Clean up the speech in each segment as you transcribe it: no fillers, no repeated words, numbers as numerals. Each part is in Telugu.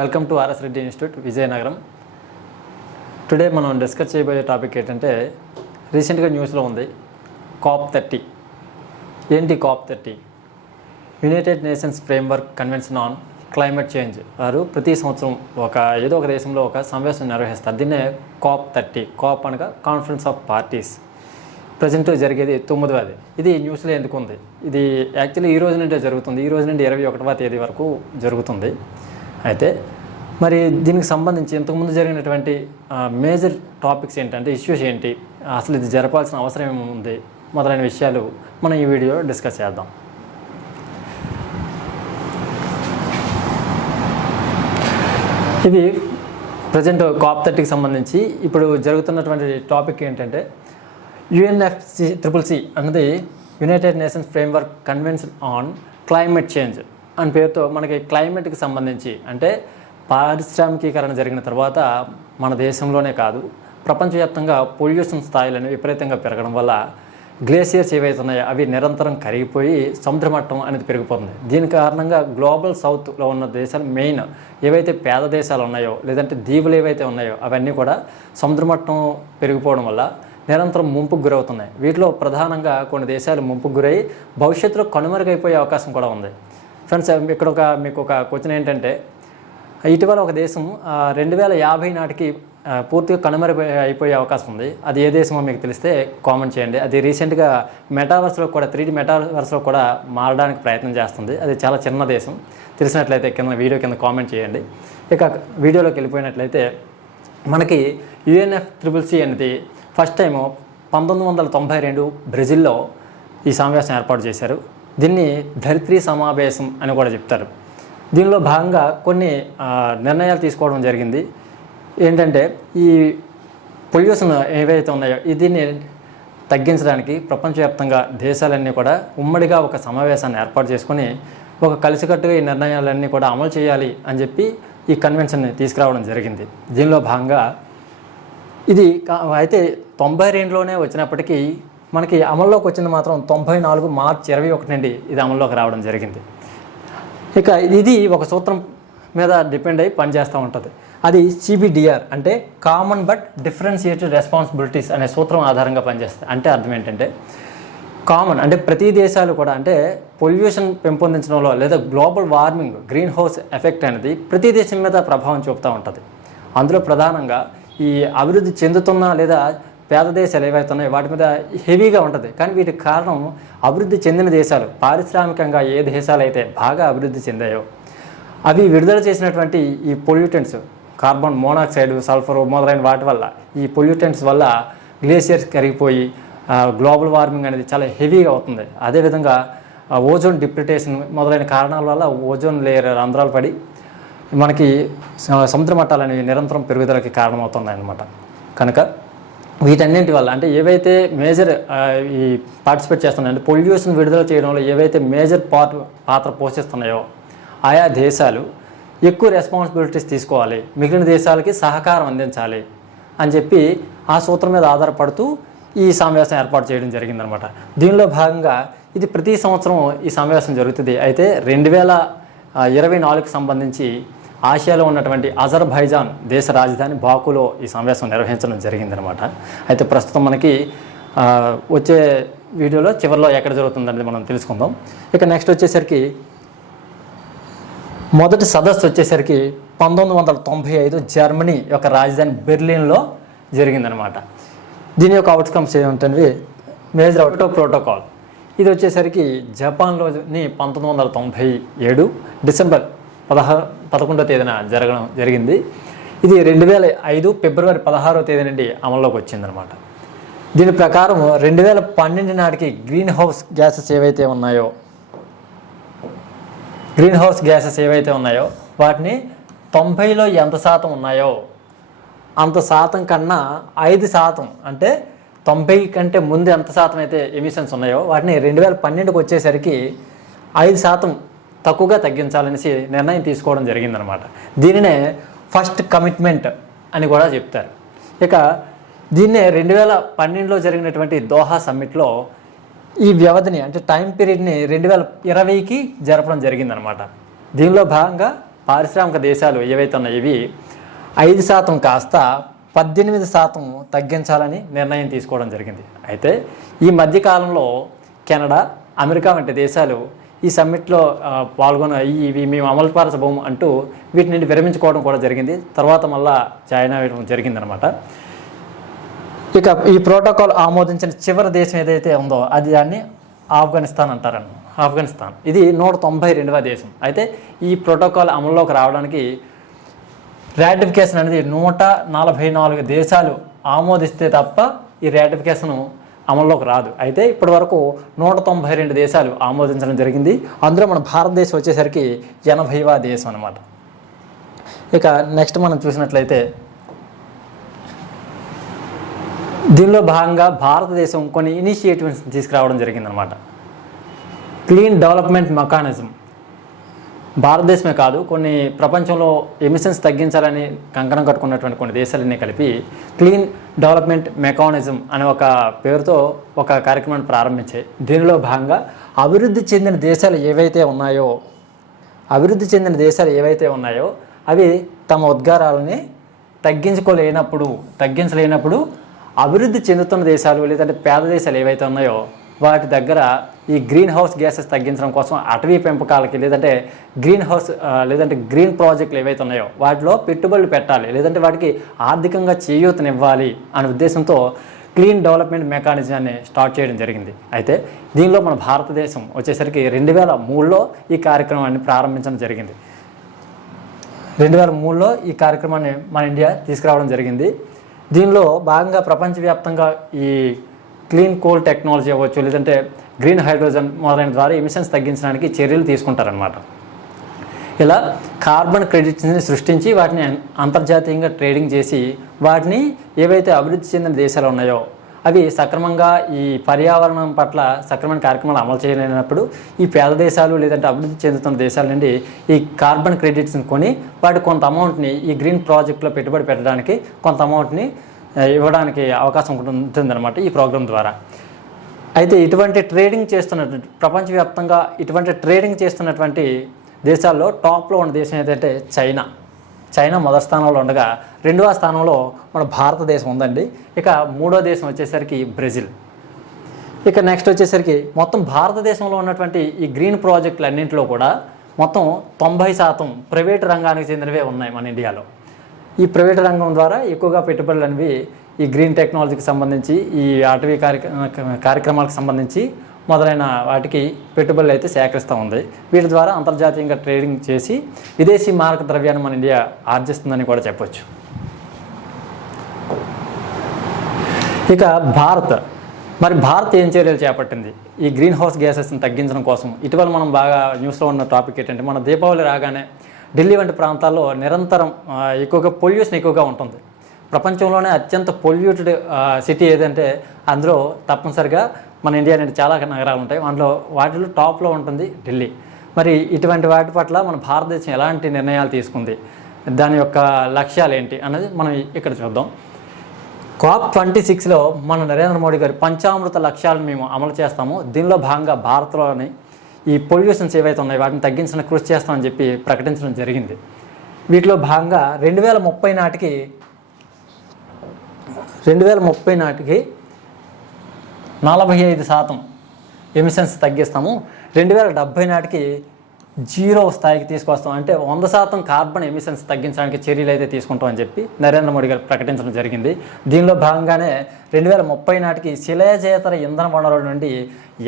Welcome to RS Reddy institute Vizianagaram. Today మనం డిస్కస్ చేయబోయే టాపిక్ ఏంటంటే రీసెంట్గా న్యూస్లో ఉంది COP30. ఏంటి COP30? United nations framework convention on climate change. వారు ప్రతి సంవత్సరం ఏదో ఒక దేశంలో ఒక సమావేశం నిర్వహిస్తారు. దీన్నే COP30. COP అనగా కాన్ఫరెన్స్ ఆఫ్ పార్టీస్. ప్రజెంట్ జరిగేది 9వది. ఇది న్యూస్లో ఎందుకు ఉంది? ఇది యాక్చువల్లీ ఈ రోజు నుండే జరుగుతుంది. ఈ రోజు నుండి 21వ తేదీ వరకు జరుగుతుంది. అయితే మరి దీనికి సంబంధించి ఇంతకుముందు జరిగినటువంటి మేజర్ టాపిక్స్ ఏంటంటే, ఇష్యూస్ ఏంటి, అసలు ఇది జరపాల్సిన అవసరం ఏముంది, మొదలైన విషయాలు మనం ఈ వీడియోలో డిస్కస్ చేద్దాం. ఇది ప్రజెంట్ COP30కి సంబంధించి ఇప్పుడు జరుగుతున్నటువంటి టాపిక్ ఏంటంటే UNFCCC అన్నది United nations framework convention on climate change అని పేరుతో మనకి క్లైమేట్కి సంబంధించి, అంటే పారిశ్రామికీకరణ జరిగిన తర్వాత మన దేశంలోనే కాదు ప్రపంచవ్యాప్తంగా పొల్యూషన్ స్థాయిలను విపరీతంగా పెరగడం వల్ల గ్లేసియర్స్ ఏవైతే ఉన్నాయో అవి నిరంతరం కరిగిపోయి సముద్ర మట్టం అనేది పెరిగిపోతుంది. దీని కారణంగా గ్లోబల్ సౌత్లో ఉన్న దేశాలు మెయిన్ ఏవైతే పేద దేశాలు ఉన్నాయో లేదంటే దీవులు ఏవైతే ఉన్నాయో అవన్నీ కూడా సముద్ర మట్టం పెరిగిపోవడం వల్ల నిరంతరం ముంపుకు గురవుతున్నాయి. వీటిలో ప్రధానంగా కొన్ని దేశాలు ముంపుకు గురై భవిష్యత్తులో కనుమరుగైపోయే అవకాశం కూడా ఉంది. ఫ్రెండ్స్, ఇక్కడ మీకు ఒక క్వశ్చన్ ఏంటంటే, ఇటీవల ఒక దేశం 2050 నాటికి పూర్తిగా అయిపోయే అవకాశం ఉంది. అది ఏ దేశమో మీకు తెలిస్తే కామెంట్ చేయండి. అది రీసెంట్గా మెటావర్స్లో కూడా 3D మెటావర్స్లో కూడా మారడానికి ప్రయత్నం చేస్తుంది. అది చాలా చిన్న దేశం. తెలిసినట్లయితే వీడియో కింద కామెంట్ చేయండి. ఇక వీడియోలోకి వెళ్ళిపోయినట్లయితే మనకి UNFCCC అనేది ఫస్ట్ టైము 1992 బ్రెజిల్లో ఈ సమావేశం ఏర్పాటు చేశారు. దీన్ని ధరిత్రి సమావేశం అని కూడా చెప్తారు. దీనిలో భాగంగా కొన్ని నిర్ణయాలు తీసుకోవడం జరిగింది. ఏంటంటే ఈ పొల్యూషన్ ఏవైతే ఉన్నాయో దీన్ని తగ్గించడానికి ప్రపంచవ్యాప్తంగా దేశాలన్నీ కూడా ఉమ్మడిగా ఒక సమావేశాన్ని ఏర్పాటు చేసుకొని ఒక కలిసికట్టుగా ఈ నిర్ణయాలన్నీ కూడా అమలు చేయాలి అని చెప్పి ఈ కన్వెన్షన్ని తీసుకురావడం జరిగింది. దీనిలో భాగంగా ఇది అయితే 92లోనే వచ్చినప్పటికీ మనకి అమల్లోకి వచ్చింది మాత్రం 94 మార్చి 21 నుండి ఇది అమల్లోకి రావడం జరిగింది. ఇక ఇది ఒక సూత్రం మీద డిపెండ్ అయ్యి పనిచేస్తూ ఉంటుంది. అది CBDR అంటే కామన్ బట్ డిఫరెన్షియేటెడ్ రెస్పాన్సిబిలిటీస్ అనే సూత్రం ఆధారంగా పనిచేస్తుంది. అంటే అర్థం ఏంటంటే, కామన్ అంటే ప్రతి దేశాలు కూడా అంటే పొల్యూషన్ పెంపొందించడంలో లేదా global warming green house effect అనేది ప్రతి దేశం మీద ప్రభావం చూపుతూ ఉంటుంది. అందులో ప్రధానంగా ఈ అభివృద్ధి చెందుతున్న లేదా పేద దేశాలు ఏవైతే ఉన్నాయో వాటి మీద హెవీగా ఉంటుంది. కానీ వీటికి కారణం అభివృద్ధి చెందిన దేశాలు, పారిశ్రామికంగా ఏ దేశాలు అయితే బాగా అభివృద్ధి చెందాయో అవి విడుదల చేసినటువంటి ఈ పొల్యూటెంట్స్, కార్బన్ మోనాక్సైడ్, సల్ఫర్ మొదలైన వాటి వల్ల, ఈ పొల్యూటెంట్స్ వల్ల గ్లేసియర్స్ కరిగిపోయి గ్లోబల్ వార్మింగ్ అనేది చాలా హెవీగా అవుతుంది. అదేవిధంగా ఓజోన్ డిప్లిటేషన్ మొదలైన కారణాల వల్ల ఓజోన్ లేయర్ రంధ్రాలు పడి మనకి సముద్ర మట్టాలు అనేవి నిరంతరం పెరుగుదలకి కారణమవుతున్నాయి అన్నమాట. కనుక వీటన్నింటి వల్ల అంటే ఏవైతే మేజర్ ఈ పార్టిసిపేట్ చేస్తున్నాయో అంటే పొల్యూషన్ విడుదల చేయడంలో ఏవైతే మేజర్ పాత్ర పోషిస్తున్నాయో ఆయా దేశాలు ఎక్కువ రెస్పాన్సిబిలిటీస్ తీసుకోవాలి, మిగిలిన దేశాలకి సహకారం అందించాలి అని చెప్పి ఆ సూత్రం మీద ఆధారపడుతూ ఈ సమావేశం ఏర్పాటు చేయడం జరిగిందనమాట. దీనిలో భాగంగా ఇది ప్రతి సంవత్సరం ఈ సమావేశం జరుగుతుంది. అయితే 2024కి సంబంధించి ఆసియాలో ఉన్నటువంటి అజర్బైజాన్ దేశ రాజధాని బాకులో ఈ సమావేశం నిర్వహించడం జరిగిందనమాట. అయితే ప్రస్తుతం మనకి వచ్చే వీడియోలో చివరిలో ఎక్కడ జరుగుతుందనేది మనం తెలుసుకుందాం. ఇక నెక్స్ట్ వచ్చేసరికి మొదటి సదస్సు వచ్చేసరికి 1995 జర్మనీ యొక్క రాజధాని బెర్లిన్లో జరిగిందనమాట. దీని యొక్క అవుట్కమ్స్ ఏమిటంటే మేజర్ ప్రోటోకాల్. ఇది వచ్చేసరికి జపాన్లోని 1997 డిసెంబర్ 11వ తేదీన జరగడం జరిగింది. ఇది 2005 ఫిబ్రవరి 16వ తేదీ నుండి అమల్లోకి వచ్చిందనమాట. దీని ప్రకారం 2012 నాటికి గ్రీన్ హౌస్ గ్యాసెస్ ఏవైతే ఉన్నాయో వాటిని 90లో ఎంత శాతం ఉన్నాయో అంత శాతం కన్నా 5% అంటే 90 కంటే ముందు ఎంత శాతం అయితే ఎమిషన్స్ ఉన్నాయో వాటిని 2012కి వచ్చేసరికి 5% తక్కువగా తగ్గించాలనేసి నిర్ణయం తీసుకోవడం జరిగిందనమాట. దీనినే ఫస్ట్ కమిట్మెంట్ అని కూడా చెప్తారు. ఇక దీన్నే 2012లో జరిగినటువంటి దోహా సమ్మిట్లో ఈ వ్యవధిని అంటే టైం పీరియడ్ని 2020కి జరపడం జరిగిందనమాట. దీనిలో భాగంగా పారిశ్రామిక దేశాలు ఏవైతే ఉన్నాయో ఇవి 5% కాస్త 18% తగ్గించాలని నిర్ణయం తీసుకోవడం జరిగింది. అయితే ఈ మధ్యకాలంలో కెనడా, అమెరికా వంటి దేశాలు ఈ సమ్మిట్లో పాల్గొన ఇవి మేము అమలుపరచబోము అంటూ వీటి నుండి విరమించుకోవడం కూడా జరిగింది. తర్వాత మళ్ళా జాయిన్ అవ్వడం జరిగిందనమాట. ఇక ఈ ప్రోటోకాల్ ఆమోదించిన చివరి దేశం ఏదైతే ఉందో అది దాన్ని ఆఫ్ఘనిస్తాన్ అంటారన్న. ఆఫ్ఘనిస్తాన్ ఇది 192వ దేశం. అయితే ఈ ప్రోటోకాల్ అమల్లోకి రావడానికి రాటిఫికేషన్ అనేది 144 దేశాలు ఆమోదిస్తే తప్ప ఈ రాటిఫికేషన్ అమల్లోకి రాదు. అయితే ఇప్పటి వరకు 192 దేశాలు ఆమోదించడం జరిగింది. అందులో మన భారతదేశం వచ్చేసరికి 80వ దేశం అనమాట. ఇక నెక్స్ట్ మనం చూసినట్లయితే దీనిలో భాగంగా భారతదేశం కొన్ని ఇనిషియేటివ్స్ తీసుకురావడం జరిగిందనమాట. క్లీన్ డెవలప్మెంట్ మెకానిజం భారతదేశమే కాదు, కొన్ని ప్రపంచంలో ఎమిషన్స్ తగ్గించాలని కంకణం కట్టుకున్నటువంటి కొన్ని దేశాలన్నీ కలిపి క్లీన్ డెవలప్మెంట్ మెకానిజం అనే ఒక పేరుతో ఒక కార్యక్రమాన్ని ప్రారంభించాయి. దీనిలో భాగంగా అభివృద్ధి చెందిన దేశాలు ఏవైతే ఉన్నాయో అవి తమ ఉద్గారాలని తగ్గించలేనప్పుడు అభివృద్ధి చెందుతున్న దేశాలు లేదంటే పేద దేశాలు ఏవైతే ఉన్నాయో వాటి దగ్గర ఈ గ్రీన్ హౌస్ గ్యాసెస్ తగ్గించడం కోసం అటవీ పెంపకాలకి లేదంటే గ్రీన్ ప్రాజెక్టులు ఏవైతే ఉన్నాయో వాటిలో పెట్టుబడులు పెట్టాలి, లేదంటే వాటికి ఆర్థికంగా చేయూతనివ్వాలి అనే ఉద్దేశంతో క్లీన్ డెవలప్మెంట్ మెకానిజాన్ని స్టార్ట్ చేయడం జరిగింది. అయితే దీనిలో మన భారతదేశం వచ్చేసరికి 2003లో ఈ కార్యక్రమాన్ని ప్రారంభించడం జరిగింది. 2003లో ఈ కార్యక్రమాన్ని మన ఇండియా తీసుకురావడం జరిగింది. దీనిలో భాగంగా ప్రపంచవ్యాప్తంగా ఈ క్లీన్ కోల్ టెక్నాలజీ అవ్వచ్చు, లేదంటే గ్రీన్ హైడ్రోజన్ మొదలైన ద్వారా ఎమిషన్స్ తగ్గించడానికి చర్యలు తీసుకుంటారనమాట. ఇలా కార్బన్ క్రెడిట్స్ని సృష్టించి వాటిని అంతర్జాతీయంగా ట్రేడింగ్ చేసి వాటిని ఏవైతే అభివృద్ధి చెందిన దేశాలు ఉన్నాయో అవి సక్రమంగా ఈ పర్యావరణం పట్ల సక్రమైన కార్యక్రమాలు అమలు చేయలేనప్పుడు ఈ పేద దేశాలు లేదంటే అభివృద్ధి చెందుతున్న దేశాల నుండి ఈ కార్బన్ క్రెడిట్స్ని కొని వాటి కొంత అమౌంట్ని ఈ గ్రీన్ ప్రాజెక్ట్లో పెట్టుబడి పెట్టడానికి కొంత అమౌంట్ని ఇవ్వడానికి అవకాశం ఉంటుందన్నమాట ఈ ప్రోగ్రాం ద్వారా. అయితే ఇటువంటి ట్రేడింగ్ ప్రపంచవ్యాప్తంగా ఇటువంటి ట్రేడింగ్ చేస్తున్నటువంటి దేశాల్లో టాప్లో ఉన్న దేశం ఏదంటే చైనా మొదటి స్థానంలో ఉండగా 2వ స్థానంలో మన భారతదేశం ఉందండి. ఇక 3వ దేశం వచ్చేసరికి బ్రెజిల్. ఇక నెక్స్ట్ వచ్చేసరికి మొత్తం భారతదేశంలో ఉన్నటువంటి ఈ గ్రీన్ ప్రాజెక్టులు అన్నింటిలో కూడా మొత్తం 90% ప్రైవేటు రంగానికి చెందినవే ఉన్నాయి మన ఇండియాలో. ఈ ప్రైవేటు రంగం ద్వారా ఎక్కువగా పెట్టుబడులు అనేవి ఈ గ్రీన్ టెక్నాలజీకి సంబంధించి ఈ అటవీ కార్యక్రమాలకు సంబంధించి మొదలైన వాటికి పెట్టుబడులు అయితే సేకరిస్తూ ఉంది. వీటి ద్వారా అంతర్జాతీయంగా ట్రేడింగ్ చేసి విదేశీ మారక ద్రవ్యాన్ని మన ఇండియా ఆర్జిస్తుందని కూడా చెప్పొచ్చు. ఇక భారత్ ఏం చర్యలు చేపట్టింది ఈ గ్రీన్ హౌస్ గ్యాసెస్ని తగ్గించడం కోసం? ఇటీవల మనం బాగా న్యూస్లో ఉన్న టాపిక్ ఏంటంటే మన దీపావళి రాగానే ఢిల్లీ వంటి ప్రాంతాల్లో నిరంతరం పొల్యూషన్ ఎక్కువగా ఉంటుంది. ప్రపంచంలోనే అత్యంత పొల్యూటెడ్ సిటీ ఏదంటే అందులో తప్పనిసరిగా మన ఇండియా అనేది చాలా నగరాలు ఉంటాయి. వాటిలో టాప్లో ఉంటుంది ఢిల్లీ. మరి ఇటువంటి వాటి పట్ల మన భారతదేశం ఎలాంటి నిర్ణయాలు తీసుకుంది, దాని యొక్క లక్ష్యాలు ఏంటి అన్నది మనం ఇక్కడ చూద్దాం. COP26లో మన నరేంద్ర మోడీ గారి పంచామృత లక్ష్యాలను మేము అమలు చేస్తాము. దీనిలో భాగంగా భారత్లోని ఈ పొల్యూషన్స్ ఏవైతే ఉన్నాయో వాటిని తగ్గించడానికి కృషి చేస్తామని చెప్పి ప్రకటించడం జరిగింది. వీటిలో భాగంగా 2030 నాటికి 45% ఎమిషన్స్ తగ్గిస్తాము. 2070 నాటికి 0 స్థాయికి తీసుకొస్తాం. అంటే 100% కార్బన్ ఎమిషన్స్ తగ్గించడానికి చర్యలు అయితే తీసుకుంటామని చెప్పి నరేంద్ర మోడీ గారు ప్రకటించడం జరిగింది. దీనిలో భాగంగానే 2030 నాటికి శిలాజేతర ఇంధన వనరుల నుండి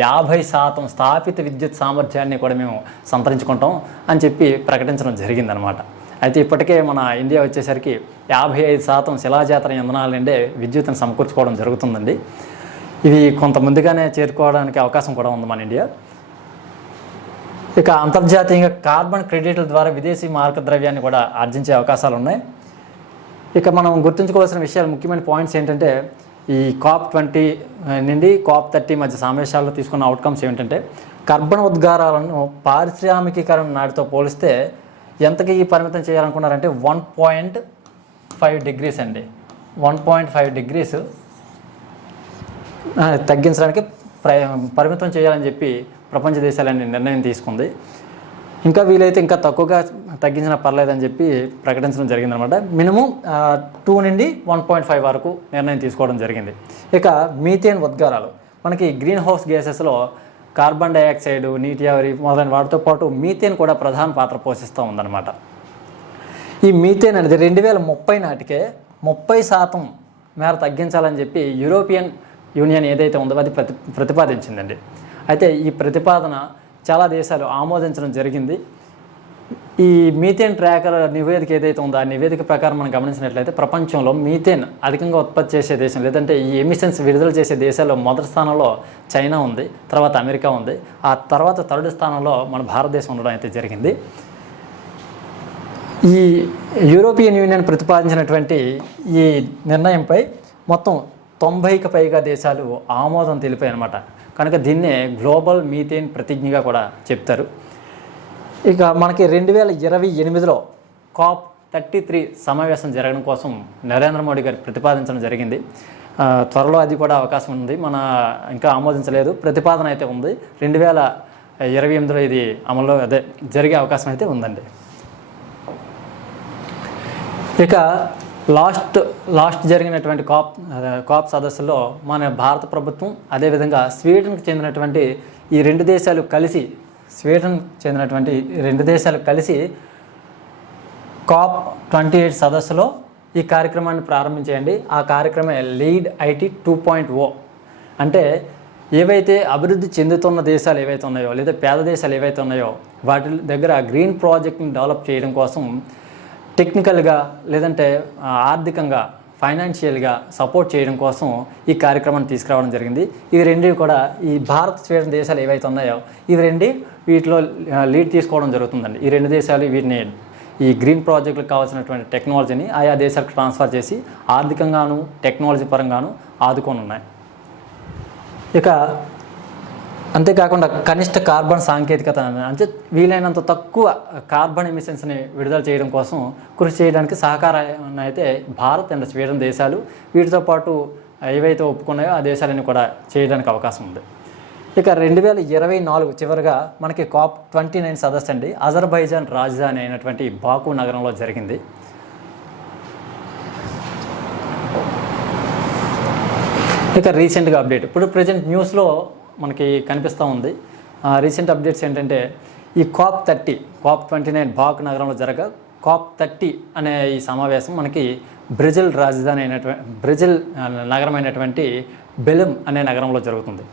50% స్థాపిత విద్యుత్ సామర్థ్యాన్ని కూడా మేము సంతరించుకుంటాం అని చెప్పి ప్రకటించడం జరిగిందనమాట. అయితే ఇప్పటికే మన ఇండియా వచ్చేసరికి 55% శిలాజేతర ఇంధనాల నుండే విద్యుత్తును సమకూర్చుకోవడం జరుగుతుందండి. ఇవి కొంత ముందుగానే చేరుకోవడానికి అవకాశం కూడా ఉంది మన ఇండియా. ఇక అంతర్జాతీయంగా కార్బన్ క్రెడిట్ల ద్వారా విదేశీ మారక ద్రవ్యాన్ని కూడా ఆర్జించే అవకాశాలు ఉన్నాయి. ఇక మనం గుర్తుంచుకోవాల్సిన విషయాలు, ముఖ్యమైన పాయింట్స్ ఏంటంటే ఈ COP20 నుండి COP30 మధ్య సమావేశాల్లో తీసుకున్న అవుట్కమ్స్ ఏమిటంటే కార్బన్ ఉద్గారాలను పారిశ్రామికీకరణ నాటితో పోలిస్తే ఎంతకి పరిమితం చేయాలనుకున్నారంటే 1.5 degrees అండి. 1.5 degrees తగ్గించడానికి పరిమితం చేయాలని చెప్పి ప్రపంచ దేశాలన్నీ నిర్ణయం తీసుకుంది. ఇంకా వీలైతే ఇంకా తక్కువగా తగ్గించినా పర్లేదని చెప్పి ప్రకటించడం జరిగిందనమాట. మినిమం 2 నుండి 1.5 వరకు నిర్ణయం తీసుకోవడం జరిగింది. ఇక మీథేన్ ఉద్గారాలు, మనకి గ్రీన్ హౌస్ గ్యాసెస్లో కార్బన్ డైఆక్సైడ్, నీటి ఆవిరి మొదలైన వాటితో పాటు మీథేన్ కూడా ప్రధాన పాత్ర పోషిస్తూ ఉందన్నమాట. ఈ మీథేన్ అనేది 2030 నాటికే 30% మేర తగ్గించాలని చెప్పి యూరోపియన్ యూనియన్ ఏదైతే ఉందో అది ప్రతిపాదించిందండి. అయితే ఈ ప్రతిపాదన చాలా దేశాలు ఆమోదించడం జరిగింది. ఈ మీథేన్ ట్రాకర్ నివేదిక ఏదైతే ఉందో ఆ నివేదిక ప్రకారం మనం గమనించినట్లయితే ప్రపంచంలో మీథేన్ అధికంగా ఉత్పత్తి చేసే దేశం, లేదంటే ఈ ఎమిషన్స్ విడుదల చేసే దేశాల్లో మొదటి స్థానంలో చైనా ఉంది, తర్వాత అమెరికా ఉంది, ఆ తర్వాత 3rd స్థానంలో మన భారతదేశం ఉండడం అయితే జరిగింది. ఈ యూరోపియన్ యూనియన్ ప్రతిపాదించినటువంటి ఈ నిర్ణయంపై మొత్తం 90కి పైగా దేశాలు ఆమోదం తెలిపాయి అన్నమాట. కనుక దీన్నే గ్లోబల్ మీథేన్ ప్రతిజ్ఞగా కూడా చెప్తారు. ఇక మనకి 2028లో COP33 సమావేశం జరగడం కోసం నరేంద్ర మోడీ గారు ప్రతిపాదించడం జరిగింది. త్వరలో అది కూడా అవకాశం ఉంది. ఇంకా ఆమోదించలేదు, ప్రతిపాదన అయితే ఉంది. 2028లో ఇది అమల్లో జరిగే అవకాశం అయితే ఉందండి. ఇక లాస్ట్ జరిగినటువంటి కాప్ సదస్సులో మన భారత ప్రభుత్వం, అదేవిధంగా స్వీడన్కి చెందినటువంటి ఈ రెండు దేశాలు కలిసి COP28 సదస్సులో ఈ కార్యక్రమాన్ని ప్రారంభించేయండి. ఆ కార్యక్రమే లీడ్ ఐటీ 2.0. అంటే ఏవైతే అభివృద్ధి చెందుతున్న దేశాలు ఏవైతే ఉన్నాయో, లేదా పేద దేశాలు ఏవైతే ఉన్నాయో వాటి దగ్గర గ్రీన్ ప్రాజెక్ట్ని డెవలప్ చేయడం కోసం టెక్నికల్గా, లేదంటే ఆర్థికంగా, ఫైనాన్షియల్గా సపోర్ట్ చేయడం కోసం ఈ కార్యక్రమాన్ని తీసుకురావడం జరిగింది. ఇవి రెండు కూడా ఈ భారత్, స్వీడన్ దేశాలు ఏవైతే ఉన్నాయో ఇవి రెండు వీటిలో లీడ్ తీసుకోవడం జరుగుతుందండి. ఈ రెండు దేశాలు వీటిని ఈ గ్రీన్ ప్రాజెక్టులకు కావాల్సినటువంటి టెక్నాలజీని ఆయా దేశాలకు ట్రాన్స్ఫర్ చేసి ఆర్థికంగాను టెక్నాలజీ పరంగాను ఆదుకొని ఉన్నాయి. ఇక అంతేకాకుండా కనిష్ట కార్బన్ సాంకేతికత, అంటే వీలైనంత తక్కువ కార్బన్ ఎమిషన్స్ని విడుదల చేయడం కోసం కృషి చేయడానికి సహకారాన్ని అయితే భారత్ అండ్ స్వీడన్ దేశాలు, వీటితో పాటు ఏవైతే ఒప్పుకున్నాయో ఆ దేశాలని కూడా చేయడానికి అవకాశం ఉంది. ఇక 2024 చివరిగా మనకి COP29 సదస్సు అండి అజర్బైజాన్ రాజధాని అయినటువంటి బాకు నగరంలో జరిగింది. ఇక రీసెంట్గా అప్డేట్, ఇప్పుడు ప్రజెంట్ న్యూస్లో మనకి కనిపిస్తూ ఉంది. రీసెంట్ అప్డేట్స్ ఏంటంటే ఈ COP29 బాక్ నగరంలో COP30 అనే ఈ సమావేశం మనకి బ్రెజిల్ నగరమైనటువంటి బెలెమ్ అనే నగరంలో జరుగుతుంది.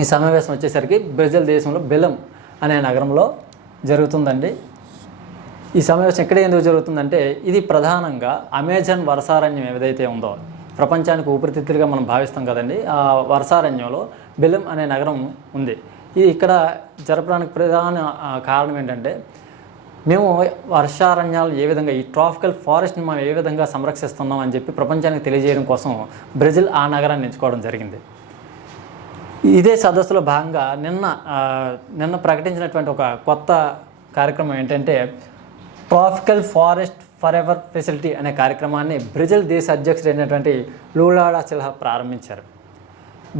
ఈ సమావేశం వచ్చేసరికి బ్రెజిల్ దేశంలో బెలెమ్ అనే నగరంలో జరుగుతుందండి. ఈ సమావేశం ఎక్కడ ఎందుకు జరుగుతుందంటే ఇది ప్రధానంగా అమెజాన్ వర్షారణ్యం ఏదైతే ఉందో, ప్రపంచానికి ఊపిరితిత్తులుగా మనం భావిస్తాం కదండి, ఆ వర్షారణ్యంలో బెలెమ్ అనే నగరం ఉంది. ఇది ఇక్కడ జరపడానికి ప్రధాన కారణం ఏంటంటే మేము వర్షారణ్యాలు ఏ విధంగా, ఈ ట్రాపికల్ ఫారెస్ట్ని మనం ఏ విధంగా సంరక్షిస్తున్నాం అని చెప్పి ప్రపంచానికి తెలియజేయడం కోసం బ్రెజిల్ ఆ నగరాన్ని ఎంచుకోవడం జరిగింది. ఇదే సదస్సులో భాగంగా నిన్న ప్రకటించినటువంటి ఒక కొత్త కార్యక్రమం ఏంటంటే tropical forest for ever facility అనే కార్యక్రమాన్ని బ్రెజిల్ దేశ అధ్యక్షుడైనటువంటి లూలా డా సిల్వా ప్రారంభించారు.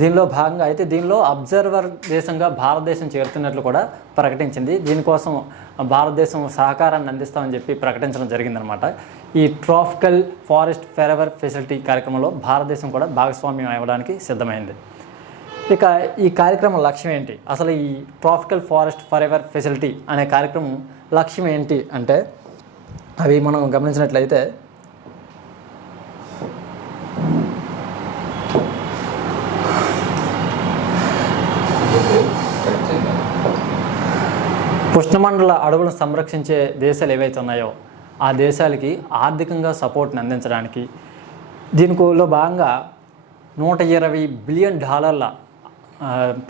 దీనిలో భాగంగా అయితే దీనిలో అబ్జర్వర్ దేశంగా భారతదేశం చేరుతున్నట్లు కూడా ప్రకటించింది. దీనికోసం భారతదేశం సహకారాన్ని అందిస్తామని చెప్పి ప్రకటించడం జరిగిందనమాట. ఈ tropical forest for ever facility కార్యక్రమంలో భారతదేశం కూడా భాగస్వామ్యం అవ్వడానికి సిద్ధమైంది. ఇక ఈ కార్యక్రమం లక్ష్యం ఏంటి, అసలు ఈ tropical forest for ever facility అనే కార్యక్రమం లక్ష్యం ఏంటి అంటే అవి మనం గమనించినట్లయితే ఉష్ణమండల అడవులను సంరక్షించే దేశాలు ఏవైతే ఉన్నాయో ఆ దేశాలకి ఆర్థికంగా సపోర్ట్ని అందించడానికి, దీనిలో భాగంగా $120 బిలియన్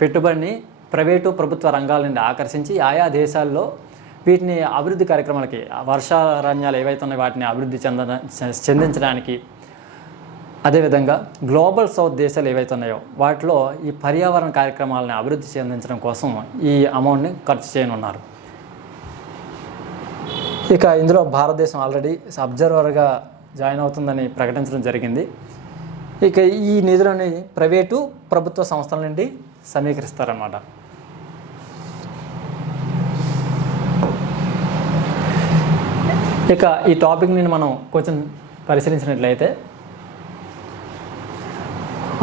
పెట్టుబడిని ప్రైవేటు ప్రభుత్వ రంగాల నుండి ఆకర్షించి ఆయా దేశాల్లో వీటిని అభివృద్ధి కార్యక్రమాలకి, వర్షారణ్యాలు ఏవైతే ఉన్నాయో వాటిని అభివృద్ధి చెందించడానికి, అదేవిధంగా గ్లోబల్ సౌత్ దేశాలు ఏవైతే ఉన్నాయో వాటిలో ఈ పర్యావరణ కార్యక్రమాలను అభివృద్ధి చెందించడం కోసం ఈ అమౌంట్ని ఖర్చు చేయనున్నారు. ఇక ఇందులో భారతదేశం ఆల్రెడీ అబ్జర్వర్గా జాయిన్ అవుతుందని ప్రకటించడం జరిగింది. ఇక ఈ నిధులని ప్రైవేటు ప్రభుత్వ సంస్థల నుండి సమీకరిస్తారన్నమాట. ఇక ఈ టాపిక్ని మనం కొంచెం పరిశీలించినట్లయితే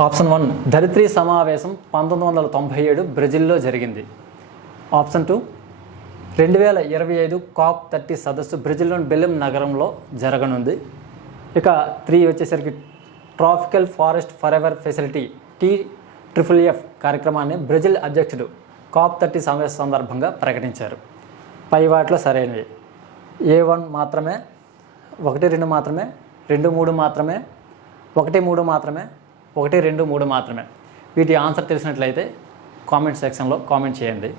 ఆప్షన్ 1 ధరిత్రి సమావేశం 1997 బ్రెజిల్లో జరిగింది. ఆప్షన్ 2 2025 COP30 సదస్సు బ్రెజిల్లోని బెలెమ్ నగరంలో జరగనుంది. ఇక 3 వచ్చేసరికి tropical forest forever facility TFFF కార్యక్రమాన్ని బ్రెజిల్ అధ్యక్షుడు COP30 సమావేశం సందర్భంగా ప్రకటించారు. పై వాటిలో సరైనవి A1 మాత్రమే, 1, 2 మాత్రమే, 2, 3 మాత్రమే, 1, 3 మాత్రమే, 1, 2, 3 మాత్రమే. వీటి ఆన్సర్ తెలిసినట్లయితే కామెంట్ సెక్షన్లో కామెంట్ చేయండి.